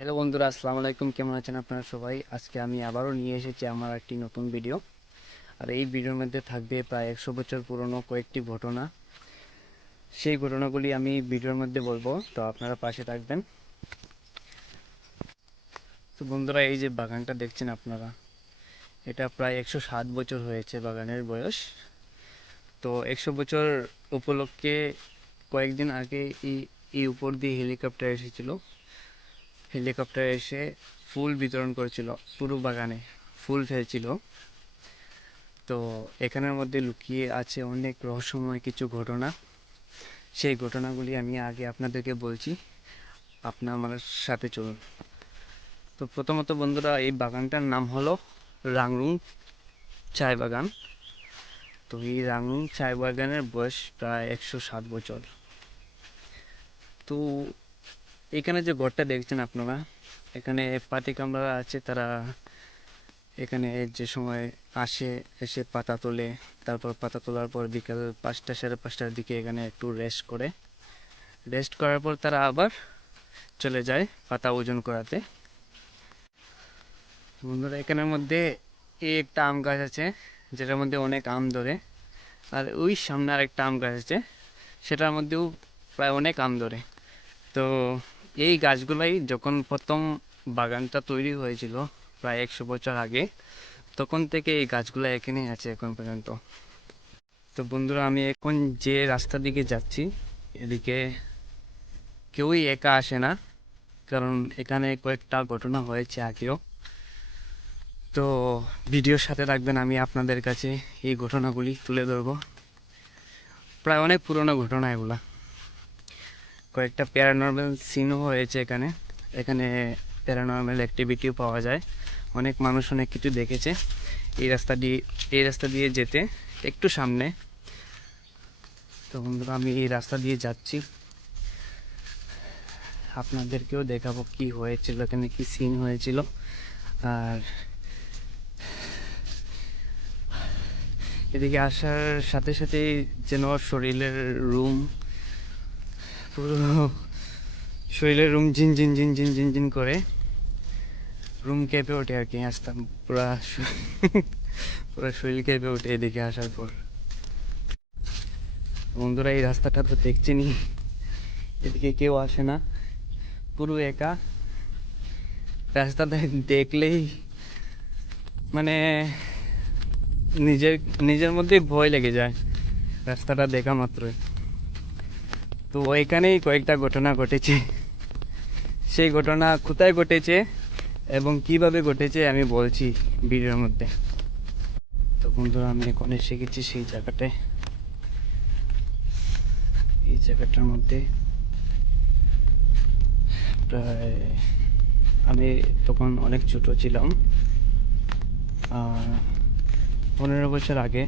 Hello বন্ধুরা, আসসালামু আলাইকুম। কেমন আছেন আপনারা সবাই? আজকে আমি আবারও নিয়ে এসেছি আমার একটি নতুন ভিডিও। আর এই ভিডিওর মধ্যে থাকবে প্রায় 100 বছর পুরনো কয়েকটি ঘটনা। সেই ঘটনাগুলি আমি ভিডিওর মধ্যে বলবো, তো আপনারা পাশে থাকবেন। তো বন্ধুরা, এই যে বাগানটা দেখছেন আপনারা, এটা প্রায় 107 বছর হয়েছে বাগানের বয়স। তো 100 বছর উপলক্ষে কয়েকদিন আগে এই উপর দিয়ে হেলিকপ্টার এসেছিল। হেলিকপ্টার এসে ফুল বিতরণ করেছিল, পুরো বাগানে ফুল ফেলছিল। তো এখানের মধ্যে লুকিয়ে আছে অনেক রহস্যময় কিছু ঘটনা। সেই ঘটনাগুলি আমি আগে আপনাদেরকে বলছি, আপনার আমার সাথে চলুন। তো প্রথমত বন্ধুরা, এই বাগানটার নাম হলো রাংরুং চায় বাগান। তো এই রাংরুং চায় বাগানের বয়স প্রায় 107 বছর। তো এখানে যে ঘরটা দেখছেন আপনারা, এখানে পাতি কামড়া আছে, তারা এখানে যে সময় আসে, এসে পাতা তোলে। তারপর পাতা তোলার পর বিকাল 5টা সাড়ে 5টার দিকে এখানে একটু রেস্ট করে। রেস্ট করার পর তারা আবার চলে যায় পাতা ওজন করাতে। বন্ধুরা, এখানের মধ্যে এই একটা আম গাছ আছে, যেটার মধ্যে অনেক আম ধরে। আর ওই সামনে আর একটা আম গাছ আছে, সেটার মধ্যেও প্রায় অনেক আম ধরে। তো এই গাছগুলাই যখন প্রথম বাগানটা তৈরি হয়েছিল প্রায় 100 বছর আগে, তখন থেকে এই গাছগুলো এখানেই আছে এখন পর্যন্ত। তো বন্ধুরা, আমি এখন যে রাস্তা দিকে যাচ্ছি, এদিকে কেউই একা আসে না, কারণ এখানে কয়েকটা ঘটনা হয়েছে আগেও। তো ভিডিওর সাথে রাখবেন, আমি আপনাদের কাছে এই ঘটনাগুলি তুলে ধরবো। প্রায় অনেক পুরনো ঘটনা এগুলা। কয়েকটা প্যারানর্মাল সিনও হয়েছে এখানে। এখানে প্যারানর্মাল অ্যাক্টিভিটিও পাওয়া যায়। অনেক মানুষ অনেক কিছু দেখেছে এই রাস্তা দিয়ে যেতে একটু সামনে। তো বন্ধুরা, আমি এই রাস্তা দিয়ে যাচ্ছি, আপনাদেরকেও দেখাবো কি হয়েছিল এখানে, কি সিন হয়েছিল। আর এদিকে আসার সাথে সাথেই যেন শরীরের রুম, পুরো শরীরের রুম ঝিন ঝিন ঝিন ঝিন ঝিন ঝিন করে রুম কেঁপে ওঠে আর কি। আসতাম পুরা পুরা শরীর কেঁপে ওঠে এদিকে আসার পর। বন্ধুরা, এই রাস্তাটা তো দেখছেনই, এদিকে কেউ আসে না, পুরো একা। রাস্তাটা দেখলেই মানে নিজের নিজের মধ্যেই ভয় লেগে যায় রাস্তাটা দেখা মাত্রই। তো ওইখানেই কয়েকটা ঘটনা ঘটেছে। সেই ঘটনা কোথায় ঘটেছে এবং কিভাবে ঘটেছে আমি বলছি ভিডিওর মধ্যে। তো বন্ধুরা, আমি এখন এসে গেছি সেই জায়গাটায়। এই জায়গাটার মধ্যে প্রায় আমি তখন অনেক ছোট ছিলাম, 15 বছর আগে।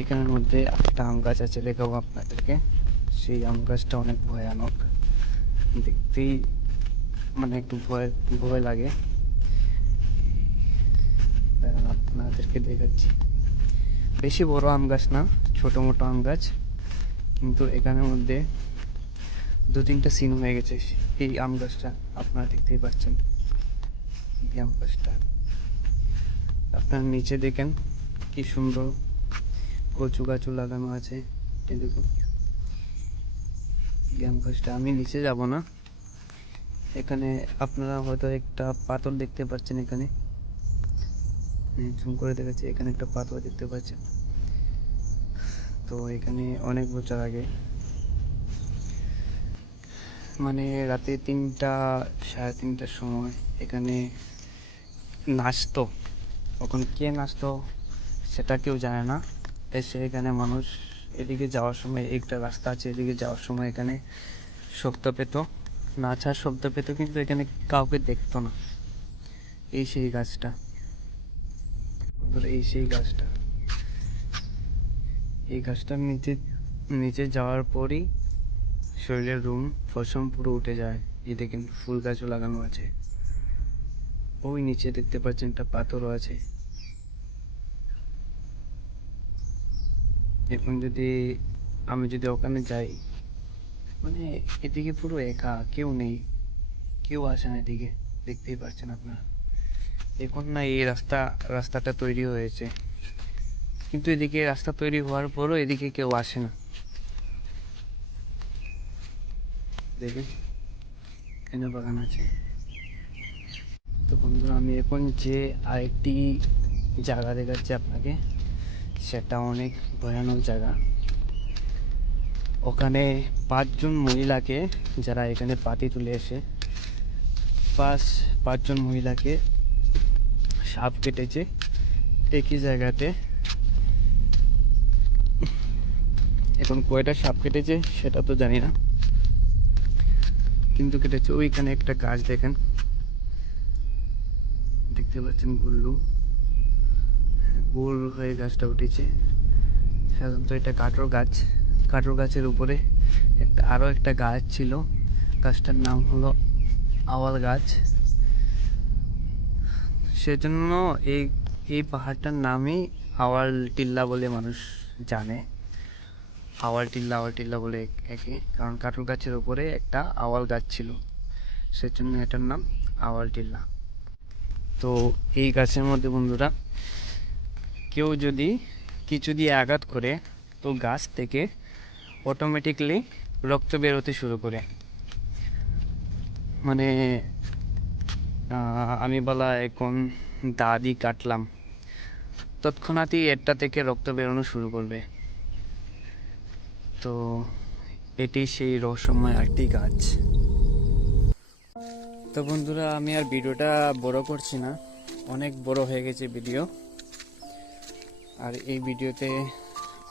এখানের মধ্যে একটা আম গাছ আছে, দেখাবো আপনাদেরকে। সেই আম গাছটা অনেক ভয়ানক দেখতেই, মানে একটু ভয় ভয় লাগে। আপনাদেরকে দেখাচ্ছি। বেশি বড় আম গাছ না, ছোট মোটো আম গাছ, কিন্তু এখানের মধ্যে 2-3টা সিন হয়ে গেছে। এই আম গাছটা আপনারা দেখতেই পাচ্ছেন। এই আম গাছটা আপনার নিচে দেখেন কি সুন্দর কচু গাছও লাগানো আছে। এই দেখুন, এই আম গাছটা, আমি নিচে যাব না। এখানে আপনারা হয়তো একটা পাথর দেখতে পাচ্ছেন, এখানে জুম করে দেখাচ্ছি, এখানে একটা পাথর দেখতে পাচ্ছেন। তো এখানে অনেক বছর আগে, মানে রাতে 3টা সাড়ে 3টার সময় এখানে নাচতো। তখন কে নাচতো সেটা কেউ জানে না। এসে এখানে মানুষ এদিকে যাওয়ার সময়, একটা রাস্তা আছে এদিকে যাওয়ার সময়, এখানে শব্দ পেত, নাচার শব্দ পেত, কিন্তু এখানে কাউকে দেখতো না। এই সেই গাছটা, এই সেই গাছটা, এই গাছটার নিচে নিচে যাওয়ার পরই শরীরের রুম পশম পুরো উঠে যায়। এই দেখেন ফুল গাছও লাগানো আছে। ওই নিচে দেখতে পাচ্ছেন একটা পাথরও আছে। এখন যদি আমি যদি ওখানে যাই, মানে এদিকে পুরো একা, কেউ নেই। কেউ আসে না এদিকে, দেখতেই পাচ্ছেন আপনারা। দেখুন না, এই রাস্তাটা তৈরি হয়েছে, কিন্তু এদিকে রাস্তা তৈরি হওয়ার পরও এদিকে কেউ আসে না। দেখুন এখানে বাগান আছে। তো বন্ধুরা, আমি এখন যে আরেকটি জায়গা দেখাচ্ছি আপনাকে, সেটা অনেক ভয়ানক জায়গা। ওখানে 5 জন মহিলাকে, যারা এখানে পাতি তুলে এসে, 5 জন মহিলাকে সাপ কেটেছে একই জায়গাতে। এখন কয়টা সাপ কেটেছে সেটা তো জানি না, কিন্তু কেটেছে। ওইখানে একটা গাছ দেখেন, দেখতে পাচ্ছেন, গোল হয়ে গাছটা উঠেছে। সাধারণত এটা কাঠোর গাছ। কাঠোর গাছের উপরে আরও একটা গাছ ছিল, গাছটার নাম হলো আওয়াল গাছ। সেজন্য এই এই পাহাড়টার নামই আওয়াল টিল্লা বলে মানুষ জানে। আওয়াল টিল্লা বলে একে, কারণ কাঠোর গাছের উপরে একটা আওয়াল গাছ ছিল, সেজন্য এটার নাম আওয়াল টিল্লা। তো এই গাছের মধ্যে বন্ধুরা, কেউ যদি কিছু দিয়ে আঘাত করে, তো গাছ থেকে অটোমেটিকলি রক্ত বেরোতে শুরু করে। মানে আমি বলা এখন দাড়ি কাটলাম, তৎক্ষণাৎই এটা থেকে রক্ত বেরোনো শুরু করবে। তো এটি সেই রহস্যময় একটি গাছ। তো বন্ধুরা, আমি আর ভিডিওটা বড় করছি না, অনেক বড় হয়ে গেছে ভিডিও। আর এই ভিডিওতে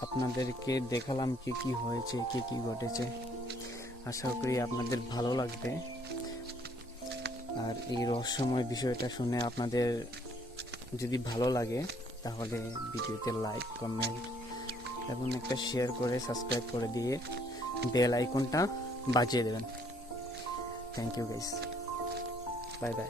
আপনাদেরকে দেখালাম কি কি হয়েছে, কি কি ঘটেছে। আশা করি আপনাদের ভালো লাগবে। আর এই রহস্যময় বিষয়টা শুনে আপনাদের যদি ভালো লাগে, তাহলে ভিডিওতে লাইক, কমেন্ট এবং একটা শেয়ার করে সাবস্ক্রাইব করে দিয়ে বেল আইকনটা বাজিয়ে দেবেন। Thank you guys, bye by.